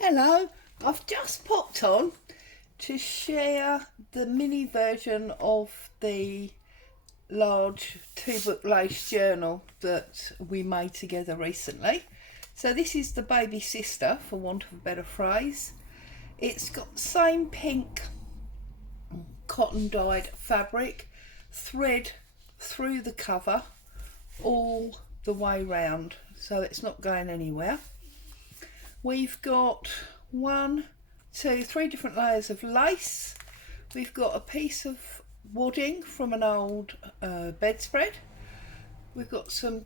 Hello, I've just popped on to share the mini version of the large 2-book lace journal that we made together recently. So this is the baby sister, for want of a better phrase. It's got the same pink cotton dyed fabric, thread through the cover all the way round, so it's not going anywhere. We've got 1, 2, 3 different layers of lace. We've got a piece of wadding from an old bedspread. We've got some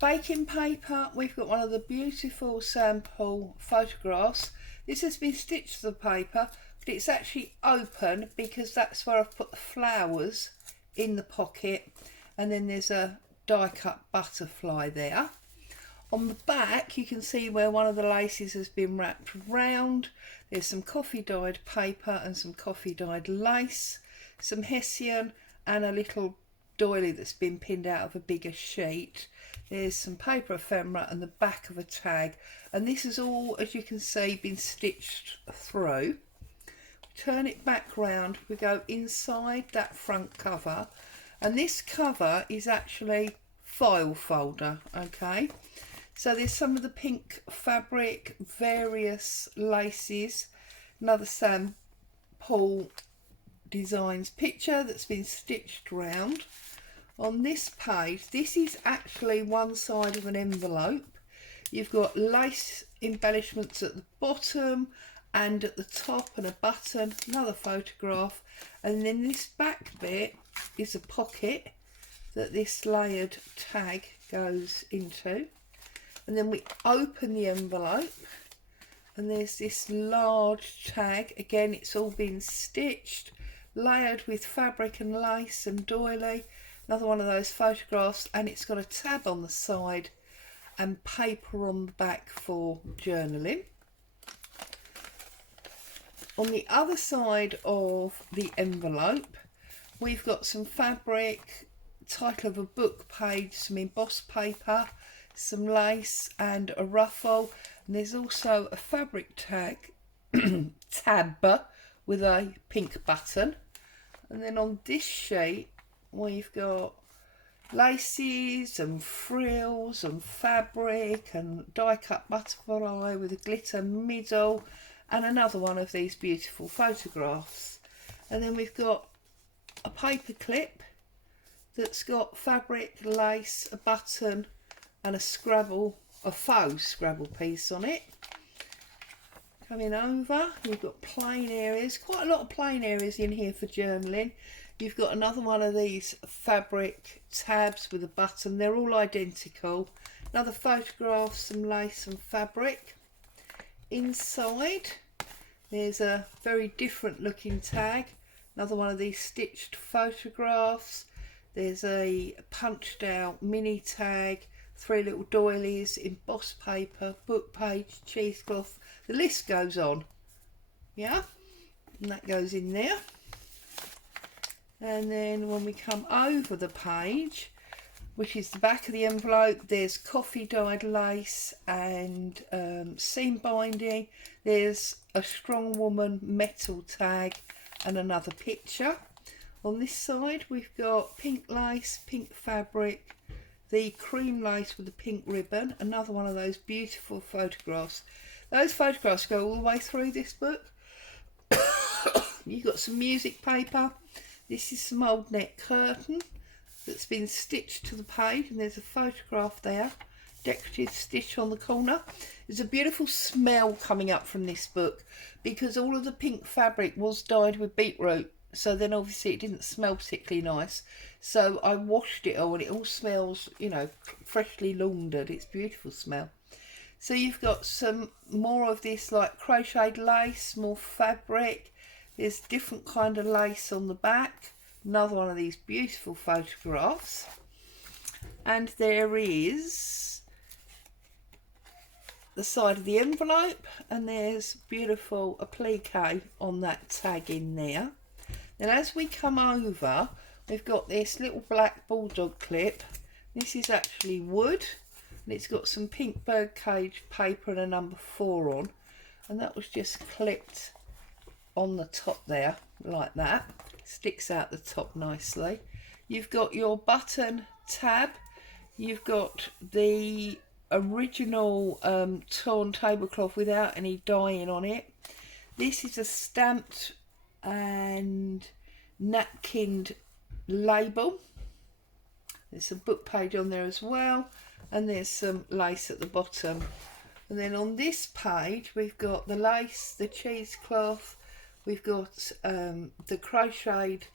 baking paper. We've got one of the beautiful sample photographs. This has been stitched to the paper, but it's actually open because that's where I've put the flowers in the pocket, and then there's a die cut butterfly there. On the back you can see where one of the laces has been wrapped round. There's some coffee dyed paper and some coffee dyed lace, some hessian and a little doily that's been pinned out of a bigger sheet. There's some paper ephemera and the back of a tag, and this has all, as you can see, been stitched through. Turn it back round, we go inside that front cover, and this cover is actually file folder, okay? So there's some of the pink fabric, various laces, another Sam Paul Designs picture that's been stitched round. On this page, this is actually one side of an envelope. You've got lace embellishments at the bottom and at the top, and a button, another photograph, and then this back bit is a pocket that this layered tag goes into. And then we open the envelope and there's this large tag. Again, it's all been stitched, layered with fabric and lace and doily. Another one of those photographs, and it's got a tab on the side and paper on the back for journaling. On the other side of the envelope, we've got some fabric, title of a book page, some embossed paper, some lace and a ruffle, and there's also a fabric tag tab with a pink button. And then on this sheet we've got laces and frills and fabric and die cut butterfly with a glitter middle, and another one of these beautiful photographs. And then we've got a paper clip that's got fabric, lace, a button and a faux Scrabble piece on it. Coming over, you've got plain areas, quite a lot of plain areas in here for journaling. You've got another one of these fabric tabs with a button, they're all identical. Another photograph, some lace and fabric. Inside there's a very different looking tag, another one of these stitched photographs. There's a punched out mini tag, 3 little doilies, embossed paper, book page, cheesecloth, the list goes on. Yeah, and that goes in there. And then when we come over the page, which is the back of the envelope, there's coffee dyed lace and seam binding. There's a strong woman metal tag and another picture. On this side we've got pink lace, pink fabric, the cream lace with the pink ribbon, another one of those beautiful photographs. Those photographs go all the way through this book. You've got some music paper. This is some old net curtain that's been stitched to the page, and there's a photograph there, decorative stitch on the corner. There's a beautiful smell coming up from this book because all of the pink fabric was dyed with beetroot, so then obviously it didn't smell particularly nice. So I washed it all and it all smells, you know, freshly laundered. It's a beautiful smell. So you've got some more of this like crocheted lace, more fabric. There's different kind of lace on the back. Another one of these beautiful photographs. And there is the side of the envelope, and there's beautiful applique on that tag in there. Then as we come over, we've got this little black bulldog clip. This is actually wood, and it's got some pink bird cage paper and a number 4 on. and that was just clipped on the top there like that. Sticks out the top nicely. You've got your button tab. You've got the original torn tablecloth without any dyeing on it. This is a stamped and napkined label. There's a book page on there as well, and there's some lace at the bottom. And then on this page we've got the lace, the cheesecloth, we've got the crocheted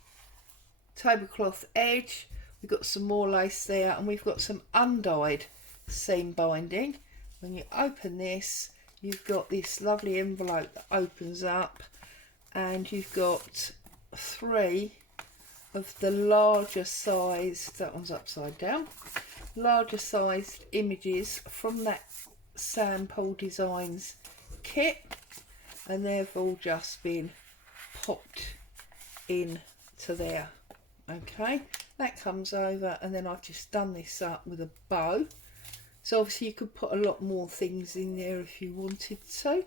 tablecloth edge, we've got some more lace there, and we've got some undyed seam binding. When you open this, you've got this lovely envelope that opens up, and you've got 3 of the larger size, that one's upside down, larger sized images from that Sam Paul Designs kit, and they've all just been popped into there. Okay, that comes over, and then I've just done this up with a bow. So obviously you could put a lot more things in there if you wanted to.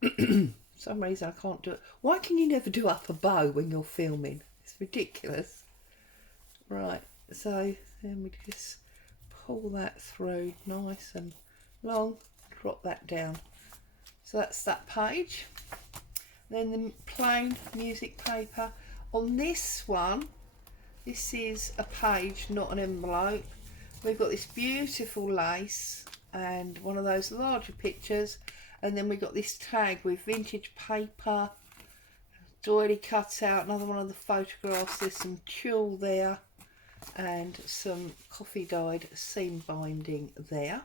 For some reason I can't do it. Why can you never do up a bow when you're filming? It's ridiculous. Right, so then we just pull that through nice and long, drop that down. So that's that page. Then the plain music paper. On this one, this is a page, not an envelope. We've got this beautiful lace and one of those larger pictures, and then we've got this tag with vintage paper, doily cut out, another one of the photographs. There's some tulle there and some coffee dyed seam binding there.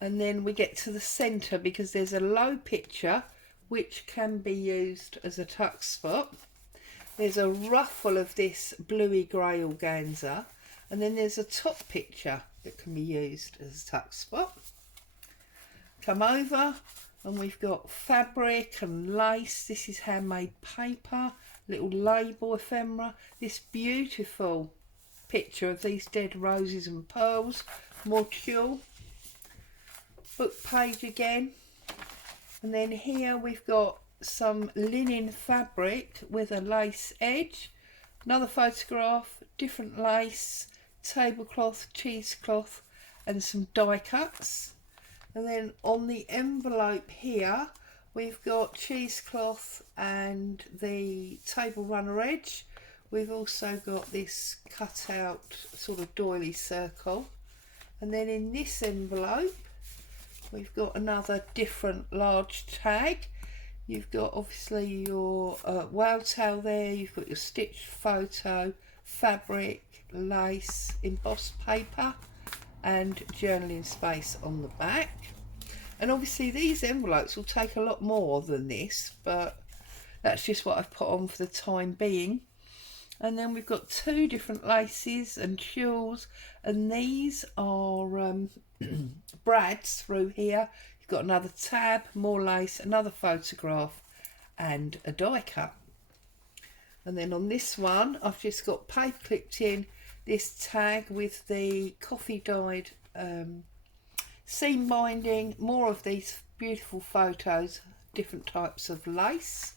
And then we get to the centre, because there's a low picture which can be used as a tuck spot. There's a ruffle of this bluey grey organza, and then there's a top picture that can be used as a tuck spot. Come over, and we've got fabric and lace. This is handmade paper, little label ephemera. This beautiful picture of these dead roses and pearls, more tulle. Book page again, and then here we've got some linen fabric with a lace edge, another photograph, different lace, tablecloth, cheesecloth, and some die cuts. And then on the envelope here we've got cheesecloth and the table runner edge. We've also got this cut out sort of doily circle, and then in this envelope we've got another different large tag. You've got obviously your whale tail there, you've got your stitched photo, fabric, lace, embossed paper, and journaling space on the back. And obviously these envelopes will take a lot more than this, but that's just what I've put on for the time being. And then we've got 2 different laces and tulles, and these are brads through here. You've got another tab, more lace, another photograph, and a die cut. And then on this one I've just got paper clipped in this tag with the coffee dyed seam binding, more of these beautiful photos, different types of lace.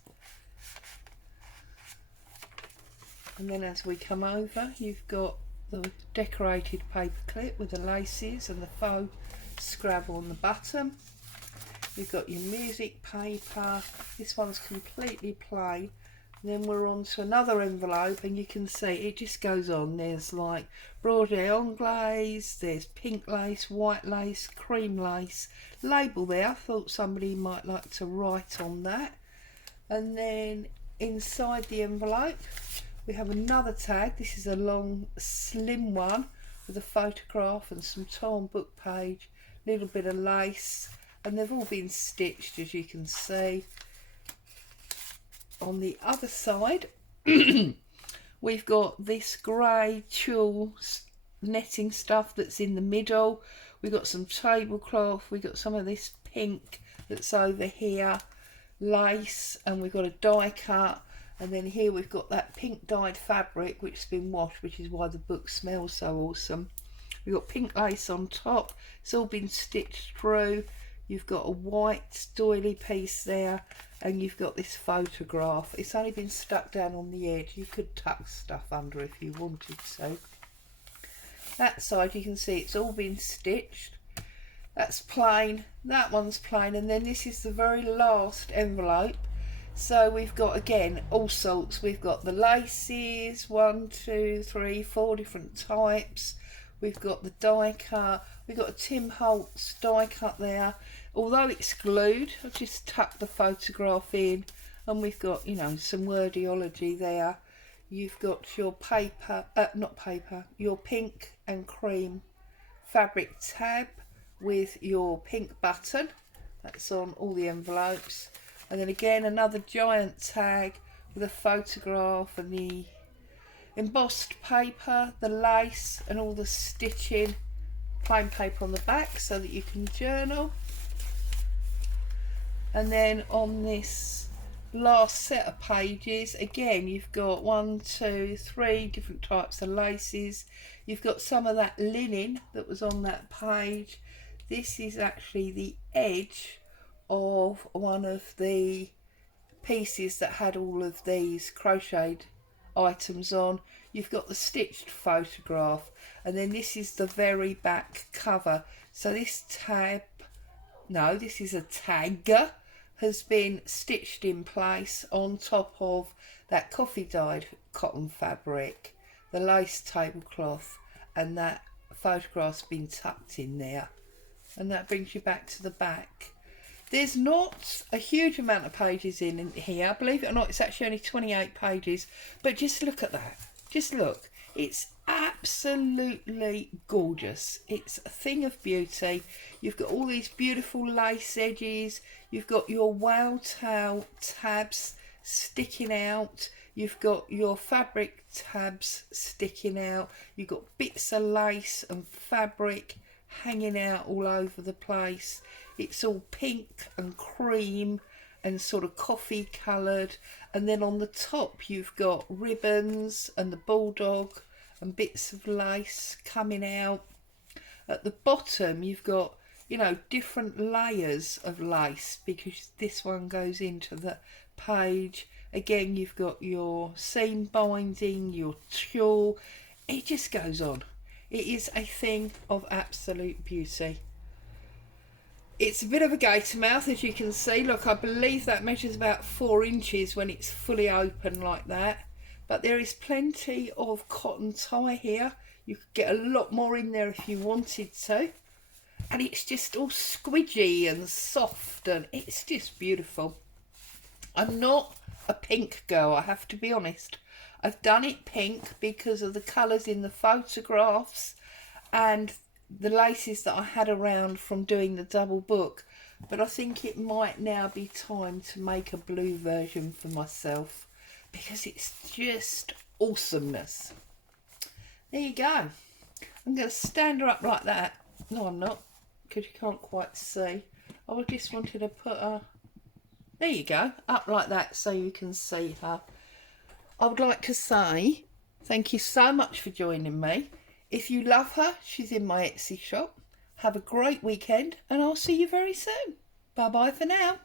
And then as we come over, you've got the decorated paper clip with the laces and the faux scrabble on the bottom. You've got your music paper. This one's completely plain. And then we're on to another envelope, and you can see it just goes on. There's like broderie anglaise, there's pink lace, white lace, cream lace. Label there, I thought somebody might like to write on that. And then inside the envelope we have another tag. This is a long slim one with a photograph and some torn book page, little bit of lace, and they've all been stitched, as you can see. On the other side we've got this grey tulle netting stuff that's in the middle. We've got some tablecloth, we've got some of this pink that's over here, lace, and we've got a die cut. And then here we've got that pink dyed fabric which has been washed, which is why the book smells so awesome. We've got pink lace on top. It's all been stitched through. You've got a white doily piece there, and you've got this photograph. It's only been stuck down on the edge. You could tuck stuff under if you wanted to. That side you can see it's all been stitched. That's plain, that one's plain, and then this is the very last envelope. So we've got, again, all sorts. We've got the laces, 1, 2, 3, 4 different types. We've got the die cut. We've got a Tim Holtz die cut there. Although it's glued, I've just tucked the photograph in, and we've got, you know, some wordiology there. You've got your paper, not paper, your pink and cream fabric tab with your pink button. That's on all the envelopes. And then again, another giant tag with a photograph and the embossed paper, the lace and all the stitching, plain paper on the back so that you can journal. And then on this last set of pages, again, you've got 1, 2, 3 different types of laces. You've got some of that linen that was on that page. This is actually the edge of one of the pieces that had all of these crocheted items on. You've got the stitched photograph, and then this is the very back cover. So this tab, no, this is a tag, has been stitched in place on top of that coffee dyed cotton fabric, the lace tablecloth, and that photograph's been tucked in there. And that brings you back to the back. There's not a huge amount of pages in here. Believe it or not, it's actually only 28 pages. But just look at that. Just look. It's absolutely gorgeous. It's a thing of beauty. You've got all these beautiful lace edges. You've got your wow tail tabs sticking out. You've got your fabric tabs sticking out. You've got bits of lace and fabric hanging out all over the place. It's all pink and cream and sort of coffee coloured, and then on the top you've got ribbons and the bulldog and bits of lace coming out. At the bottom you've got, you know, different layers of lace because this one goes into the page. Again, you've got your seam binding, your tulle. It just goes on. It is a thing of absolute beauty. It's a bit of a gator mouth, as you can see. Look, I believe that measures about 4 inches when it's fully open like that. But there is plenty of cotton tie here. You could get a lot more in there if you wanted to. And it's just all squidgy and soft, and it's just beautiful. I'm not a pink girl, I have to be honest. I've done it pink because of the colours in the photographs and the laces that I had around from doing the double book, but I think it might now be time to make a blue version for myself because it's just awesomeness. There you go. I'm going to stand her up like that. No, I'm not, because you can't quite see. I just wanted to put her, there you go, up like that so you can see her. I would like to say thank you so much for joining me. If you love her, she's in my Etsy shop. Have a great weekend, and I'll see you very soon. Bye bye for now.